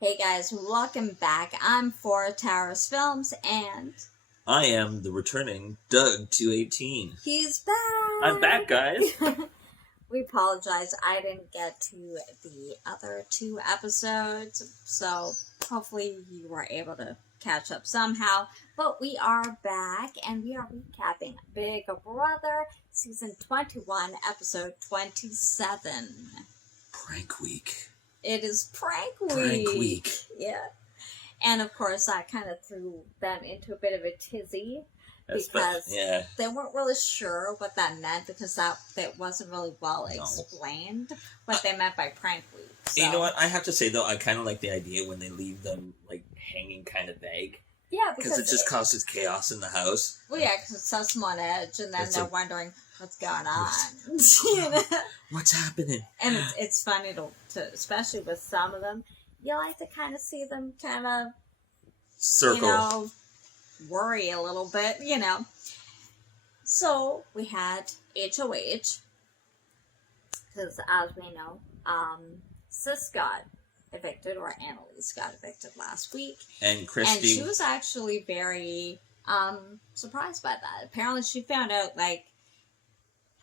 Hey guys, welcome back. I'm for Towers Films and I am the returning Doug218. he's back! I'm back, guys! We apologize, I didn't get to the other two episodes, so hopefully you were able to catch up somehow. But we are back and we are recapping Big Brother Season 21, Episode 27. Prank week. It is prank week. Prank week. Yeah. And of course, I kind of threw them into a bit of a tizzy because they weren't really sure what that meant because that wasn't really well explained what they meant by prank week. So. You know what? I have to say, though, I kind of like the idea when they leave them like hanging kind of vague. Yeah, because it just causes chaos in the house. Well, yeah, because it sets them on edge, and then they're wondering what's going on. You know? What's happening? And it's funny to especially with some of them, you like to kind of see them kind of circle, worry a little bit, So we had HOH because, as we know, Sis got evicted, or Annalise got evicted last week. And Christy... And she was actually very surprised by that. Apparently she found out,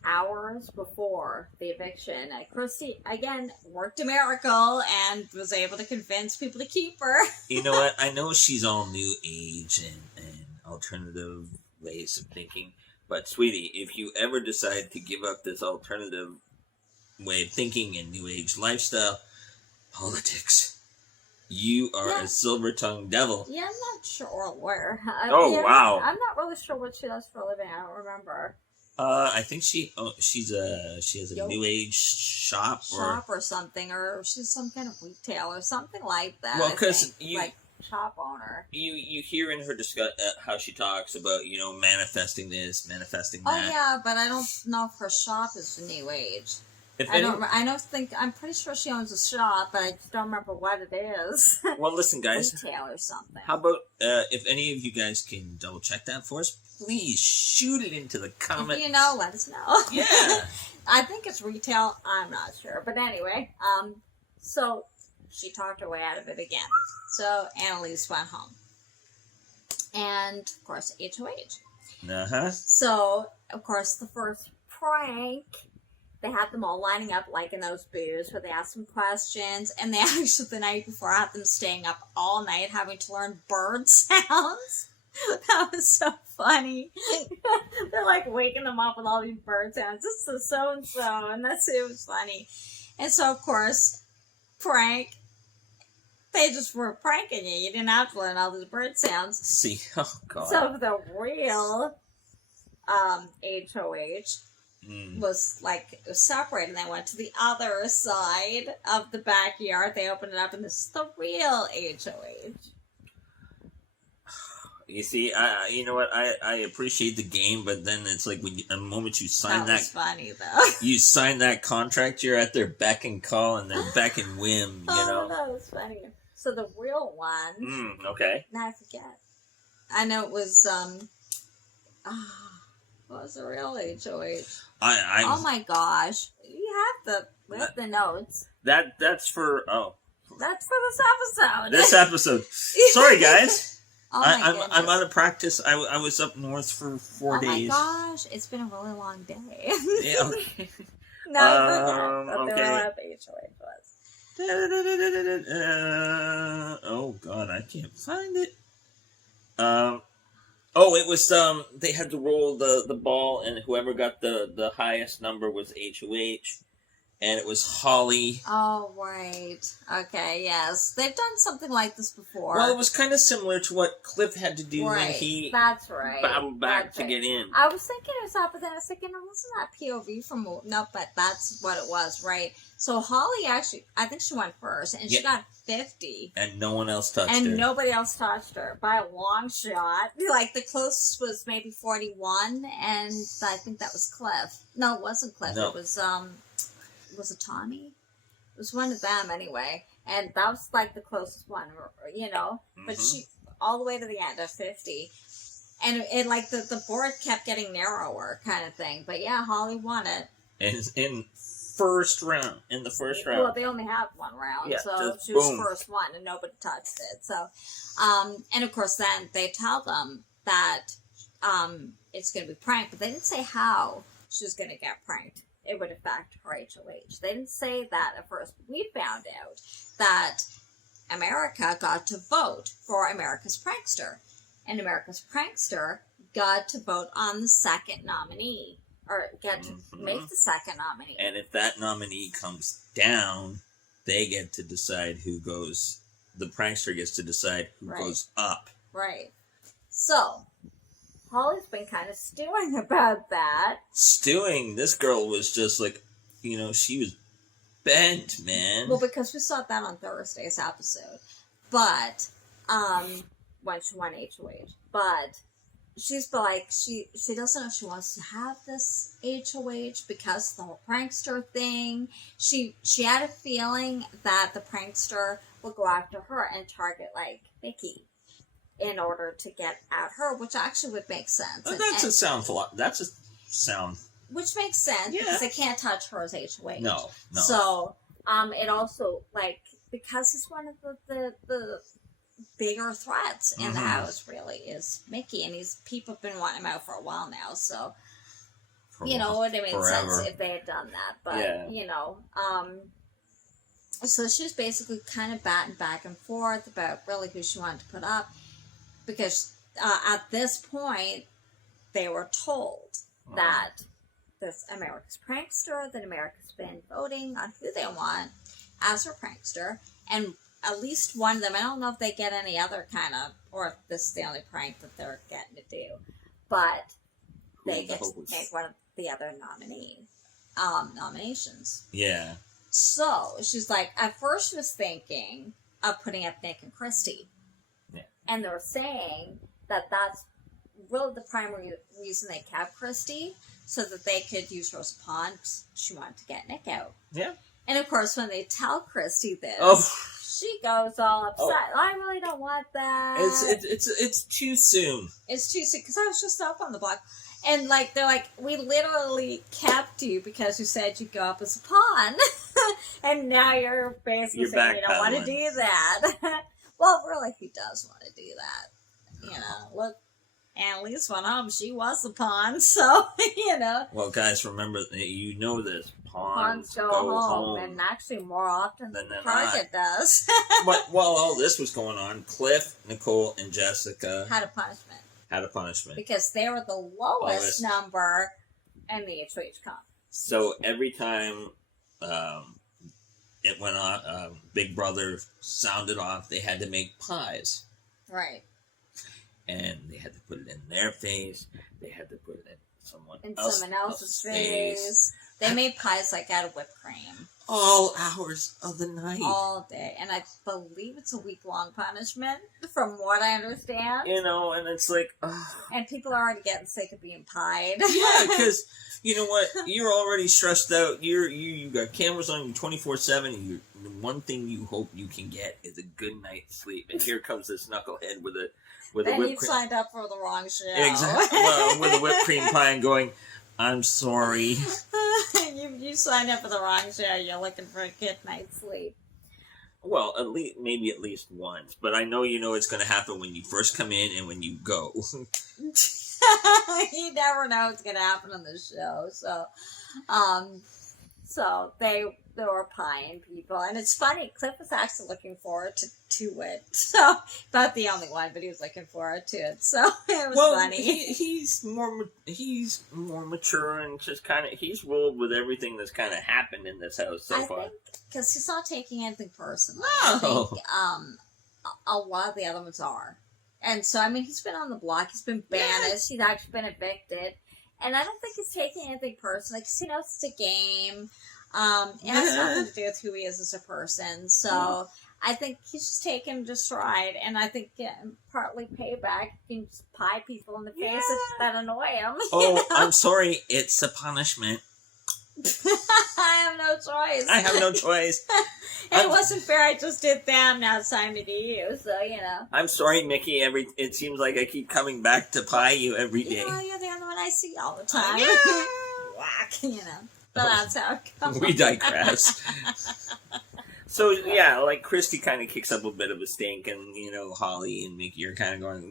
hours before the eviction. Christy, again, worked a miracle and was able to convince people to keep her. You know what? I know she's all new age and alternative ways of thinking. But, sweetie, if you ever decide to give up this alternative way of thinking and new age lifestyle... Politics. You are a silver-tongued devil. Yeah, I'm not sure where. Wow. I'm not really sure what she does for a living. I don't remember. I think she has a new age shop or something, or she's some kind of retail or something like that. Well, because shop owner. You hear in her discuss how she talks about manifesting this, manifesting that. Oh yeah, but I don't know if her shop is new age. I'm pretty sure she owns a shop, but I just don't remember what it is. Well, listen, guys. Retail or something. How about, if any of you guys can double check that for us, please shoot it into the comments. If you know, let us know. Yeah. I think it's retail. I'm not sure. But anyway, so she talked her way out of it again. So Annalise went home. And, of course, HOH. Uh-huh. So, of course, the first prank... They had them all lining up like in those booths where they asked them questions, and they actually the night before had them staying up all night having to learn bird sounds. That was so funny. They're waking them up with all these bird sounds. This is so-and-so, and it was funny. And so, of course, prank. They just were pranking you. You didn't have to learn all these bird sounds. See, oh God. So the real HOH was separated, and they went to the other side of the backyard. They opened it up, and this is the real HOH. You see, you know what? I appreciate the game, but then it's like when the moment you sign that was funny though. You sign that contract, you're at their beck and call and their beck and whim. Oh, that was funny. So the real one. Okay. Now I forget. I know it was what was the real HOH? Oh my gosh! You have the notes. That's for That's for this episode. This episode. Sorry, guys. I'm out of practice. I was up north for 4 days. Oh my gosh! It's been a really long day. Yeah. Okay. No, what the real HOH was. Oh God, I can't find it. It was they had to roll the ball, and whoever got the highest number was HOH, and it was Holly. Oh, right. Okay, yes. They've done something like this before. Well, it was kind of similar to what Cliff had to do when he battled back to get in. I was thinking it was that, but then I was thinking, wasn't that POV from... No, but that's what it was, right? So Holly actually, I think she went first, and she got 50. And no one else touched her. And nobody else touched her by a long shot. The closest was maybe 41, and I think that was Cliff. No, it wasn't Cliff. No. It was it Tommy? It was one of them anyway. And that was the closest one, But she, all the way to the end of 50. And it the board kept getting narrower kind of thing. But yeah, Holly won it. And first round. In the first round. Well, they only have one round, Yeah, so just she was boom. first one, and nobody touched it. So, and of course, then they tell them that it's going to be pranked, but they didn't say how she was going to get pranked. It would affect her HOH. They didn't say that at first. We found out that America got to vote for America's Prankster, and America's Prankster got to vote on the second nominee, or get to make the second nominee. And if that nominee comes down, they get to decide who goes. The prankster gets to decide who goes up. Right. So, Holly's been kind of stewing about that. Stewing? This girl was just like, she was bent, man. Well, because we saw that on Thursday's episode. But, when she won HOH. But she's like, she doesn't know if she wants to have this HOH because of the whole prankster thing. She had a feeling that the prankster would go after her and target, like, Mickey in order to get at her, which actually would make sense. That's a sound. Which makes sense, because they can't touch her as HOH. No. So, it also, like, because he's one of the bigger threats in the house, really, is Mickey, and people have been wanting him out for a while now, so, it would have made sense if they had done that, but, so she was basically kind of batting back and forth about really who she wanted to put up, because at this point, they were told that this America's Prankster, that America's been voting on who they want as her prankster, and at least one of them, I don't know if they get any other kind of, or if this is the only prank that they're getting to do, but they get to make one of the other nominations. Yeah. So, she's like, at first she was thinking of putting up Nick and Christy. Yeah. And they were saying that that's really the primary reason they kept Christy, so that they could use her as a pawn, because she wanted to get Nick out. Yeah. And of course, when they tell Christy this, she goes all upset. I really don't want that. It's too soon. It's too soon, because I was just up on the block. And, like, they're like, we literally kept you because you said you'd go up as a pawn. And now you're basically saying you don't want to do that. Well, really, who does want to do that? Look, Annalise went home. She was a pawn, so, Well, guys, remember, this. Pawns go home. And actually more often than Target does. But while all this was going on, Cliff, Nicole, and Jessica had a punishment. Because they were the lowest number in the HOH comp. So every time it went on, Big Brother sounded off, they had to make pies. Right. And they had to put it in their face. They had to put it in someone else's face. They made pies like out of whipped cream. All hours of the night. All day. And I believe it's a week-long punishment, from what I understand. And it's like... And people are already getting sick of being pied. Yeah, because, you know what? You're already stressed out. You got cameras on you 24/7, and the one thing you hope you can get is a good night's sleep. And here comes this knucklehead with a whipped cream. Then you signed up for the wrong show. Exactly. Well, with a whipped cream pie and going, I'm sorry. You signed up for the wrong show. You're looking for a good night's sleep. Well, maybe at least once. But I know it's going to happen when you first come in and when you go. You never know what's going to happen on the show. So they were pieing people. And it's funny, Cliff was actually looking forward to it. So, not the only one, but he was looking forward to it. So, it was funny. He's more mature and just kind of, he's rolled with everything that's kind of happened in this house so far. I think, because he's not taking anything personally. No. I think a lot of the other ones are. And so, I mean, he's been on the block. He's been banished. He's actually been evicted. And I don't think he's taking anything personally. Because, it's a game. It has nothing to do with who he is as a person. So, I think he's just taking just right. And I think partly payback. You can just pie people in the face that annoy him. Oh, I'm sorry. It's a punishment. I have no choice. And it wasn't fair. I just did them. Now it's time to do you. So, I'm sorry, Mickey. It seems like I keep coming back to pie you every day. You're the other one I see all the time. Yeah. Whack, But that's how it goes. We digress. So, yeah, like, Christy kind of kicks up a bit of a stink, and, Holly and Mickey are kind of going,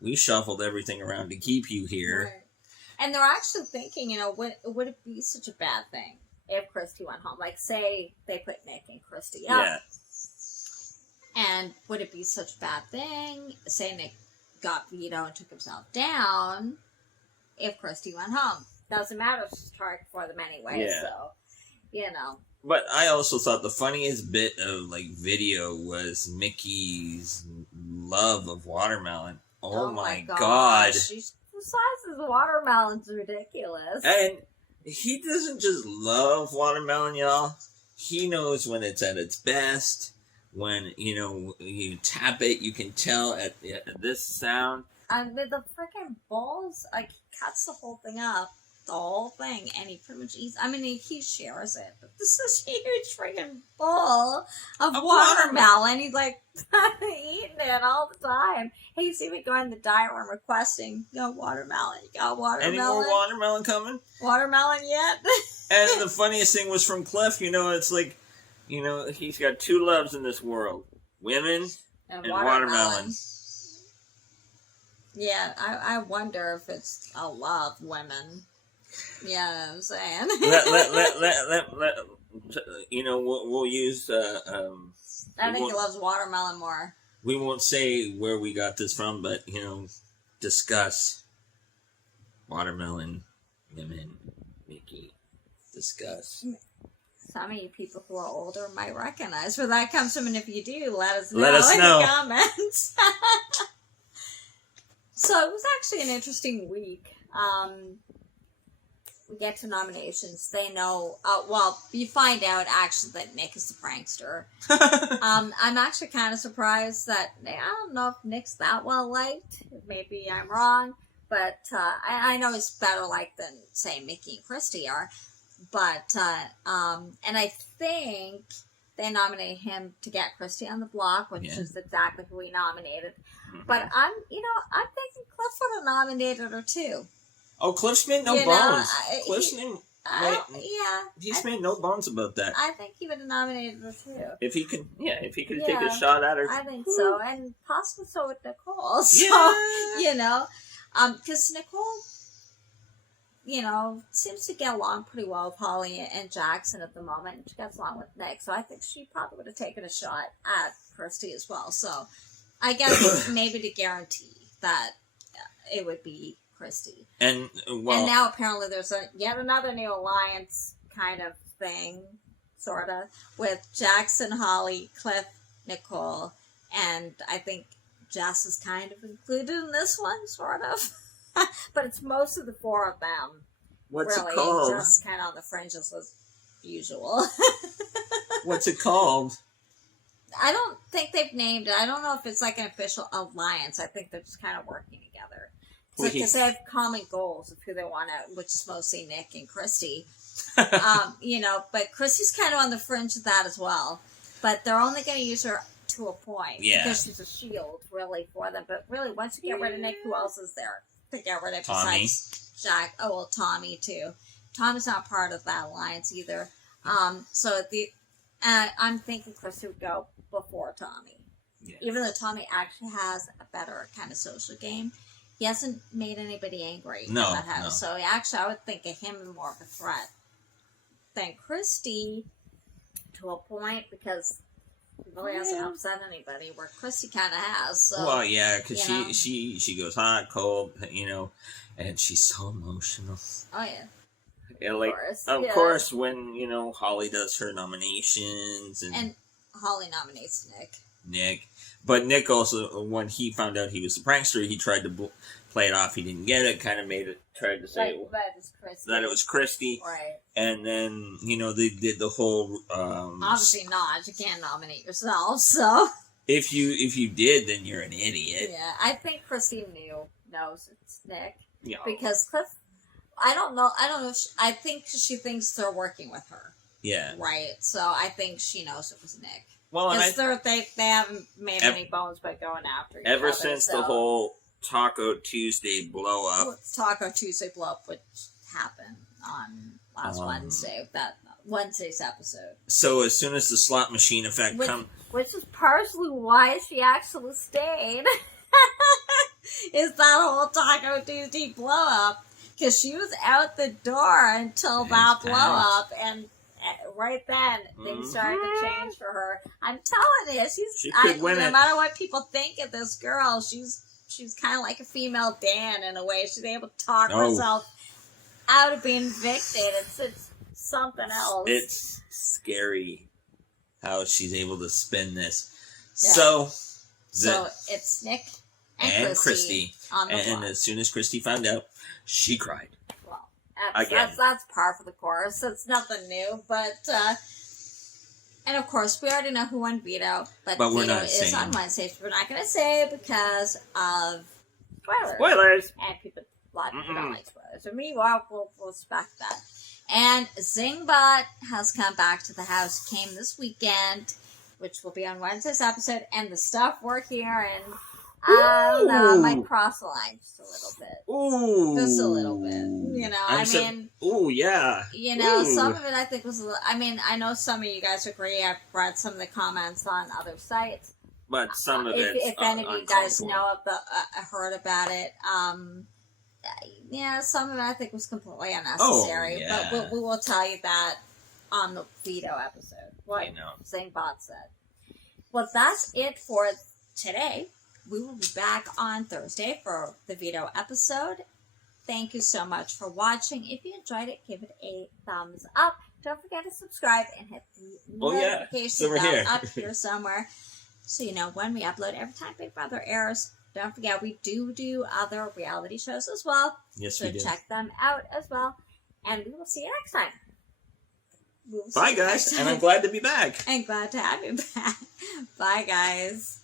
we shuffled everything around to keep you here. Right. And they're actually thinking, would it be such a bad thing if Christy went home? Like, say they put Nick and Christy up. Yeah. And would it be such a bad thing? Say Nick got veto and took himself down if Christy went home. Doesn't matter, she's target for them anyway, Yeah. so, But I also thought the funniest bit of, like, video was Mickey's love of watermelon. Oh my god. The size of the watermelon's ridiculous. And he doesn't just love watermelon, y'all. He knows when it's at its best. When, you tap it, you can tell at this sound. And with the freaking balls, like, he cuts the whole thing up. The whole thing. And he pretty much eats. I mean, he shares it. But this is a huge freaking bowl of watermelon. He's, like, eating it all the time. Hey, you see me going in the diet room requesting, watermelon. You got watermelon? Any more watermelon coming? Watermelon yet? And the funniest thing was from Cliff, it's like, he's got two loves in this world. Women and watermelon. Yeah, I wonder if it's a love, women. Yeah, I'm saying. We'll use, I think he loves watermelon more. We won't say where we got this from, but, discuss. Watermelon, women, Mickey, discuss. Some of you people who are older might recognize where that comes from, and if you do, let us know in the comments. So it was actually an interesting week. We get to nominations. They know, you find out actually that Nick is the prankster. I'm actually kind of surprised that, I don't know if Nick's that well liked. Maybe I'm wrong. But I know he's better liked than, say, Mickey and Christy are. But, and I think they nominated him to get Christy on the block, which is exactly who we nominated. Mm-hmm. But I'm thinking Cliff would have nominated her too. Oh, Cliff's made no bones. He's made no bones about that. I think he would have nominated her too. If he could take a shot at her. I think so, and possibly so with Nicole. So, because Nicole, seems to get along pretty well with Holly and Jackson at the moment. She gets along with Nick, so I think she probably would have taken a shot at Christy as well. So, I guess maybe to guarantee that it would be Christy. And now apparently there's yet another new alliance kind of thing, sort of, with Jackson, Holly, Cliff, Nicole, and I think Jess is kind of included in this one, sort of. But it's most of the four of them. What's really, it called? Just kind of on the fringes as usual. What's it called? I don't think they've named it. I don't know if it's like an official alliance. I think they're just kind of working together. Because they have common goals of who they want to, which is mostly Nick and Christy. But Christy's kind of on the fringe of that as well. But they're only going to use her to a point. Yeah. Because she's a shield, really, for them. But really, once you get rid of Nick, who else is there to get rid of besides Jack? Oh, well, Tommy, too. Tommy's not part of that alliance either. I'm thinking Christy would go before Tommy. Yeah. Even though Tommy actually has a better kind of social game. He hasn't made anybody angry. No. So actually, I would think of him more of a threat than Christy to a point, because he really hasn't upset anybody, where Christy kind of has. So, well, yeah, because she goes hot, cold, and she's so emotional. Oh, yeah. Yeah, like, of course, when, Holly does her nominations. And Holly nominates Nick. But Nick also, when he found out he was the prankster, he tried to play it off. He didn't get it. Kind of tried to say that it was Christy. Right. And then, they did the whole... obviously not. You can't nominate yourself, so... If you did, then you're an idiot. Yeah, I think Christy knows it's Nick. Yeah. Because Cliff... I don't know if I think she thinks they're working with her. Yeah. Right. So I think she knows it was Nick. Well, because they haven't made any bones by going after each other. Ever since the whole Taco Tuesday blow up. Taco Tuesday blow up, which happened on last Wednesday, that Wednesday's episode. So as soon as the slot machine effect comes... Which is partially why she actually stayed. Is that whole Taco Tuesday blow up. Because she was out the door until that blow up, and right then things started to change for her. I'm telling you, no matter what people think of this girl, she's kind of like a female Dan in a way. She's able to talk herself out of being evicted. It's something else. It's scary how she's able to spin this. Yeah. So it's Nick and Christy on the and as soon as Christy found out, she cried. Well, that's par for the course. It's nothing new, but and of course we already know who won veto, but we're veto not is saying. on Wednesdays. We're not going to say it because of Spoilers. And a lot of people don't like spoilers. So meanwhile, we'll respect that. And Zingbot has come back to the house. Came this weekend, which will be on Wednesday's episode, and the stuff we're hearing. I don't know, I might cross the line just a little bit. Ooh. Just a little bit. You know, yeah. You know, some of it I think was a little... I mean, I know some of you guys agree. I've read some of the comments on other sites. But some of it... If any of you guys know heard about it, yeah, some of it I think was completely unnecessary. Oh, yeah. But we will tell you that on the veto episode. What Zingbot said. Well, that's it for today. We will be back on Thursday for the veto episode. Thank you so much for watching. If you enjoyed it, give it a thumbs up. Don't forget to subscribe and hit the notification bell up here somewhere, so you know when we upload. Every time Big Brother airs. Don't forget, we do other reality shows as well. Yes, so we do. Check them out as well. And we will see you next time. Bye, guys. And I'm glad to be back. And glad to have you back. Bye, guys.